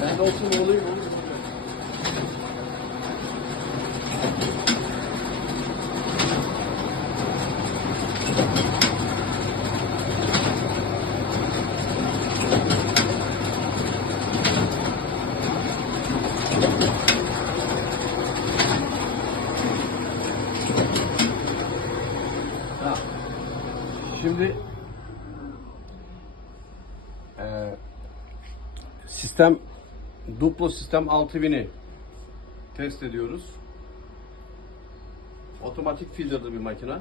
Ben de olsun olayım. Şimdi eee sistem Duplo sistem 6000'i test ediyoruz. Otomatik filtreli bir makine.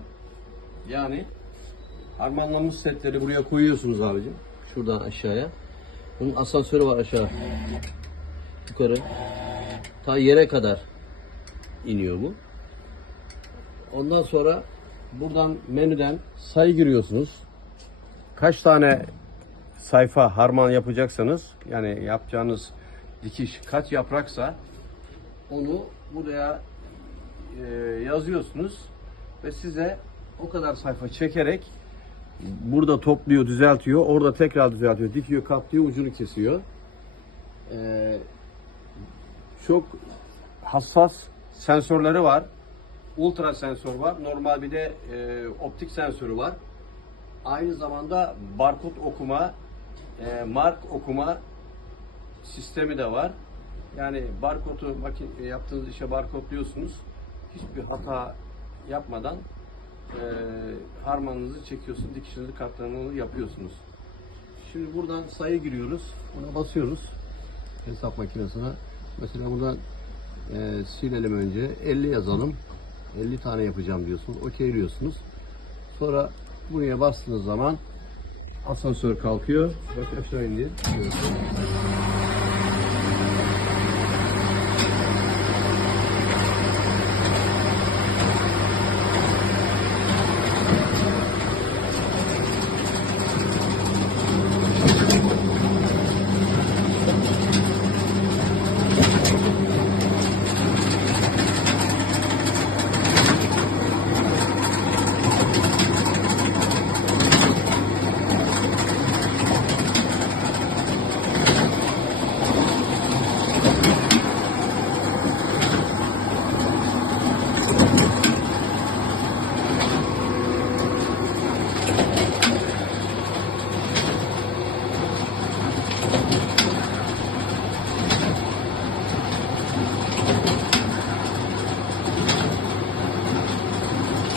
Yani harmanlanmış setleri buraya koyuyorsunuz abicim. Şuradan aşağıya. Bunun asansörü var aşağı. Yukarı. Ta yere kadar iniyor bu. Ondan sonra buradan menüden sayı giriyorsunuz. Kaç tane sayfa harman yapacaksanız yani yapacağınız dikiş kaç yapraksa onu buraya e, yazıyorsunuz ve size o kadar sayfa çekerek burada topluyor, düzeltiyor, orada tekrar düzeltiyor, dikiyor, katlıyor, ucunu kesiyor. E, çok hassas sensörleri var. Ultra sensör var. Normal bir de e, optik sensörü var. Aynı zamanda barkod okuma, e, mark okuma sistemi de var. Yani barkodu makine yaptığınız işe barkodluyorsunuz. Hiçbir hata yapmadan e, harmanınızı çekiyorsunuz, dikişinizi katlarını yapıyorsunuz. Şimdi buradan sayı giriyoruz. Buna basıyoruz. Hesap makinesine. Mesela buradan e, silelim önce. 50 yazalım. 50 tane yapacağım diyorsunuz. Okeyliyorsunuz. Sonra buraya bastığınız zaman asansör kalkıyor. Bak aşağı indi.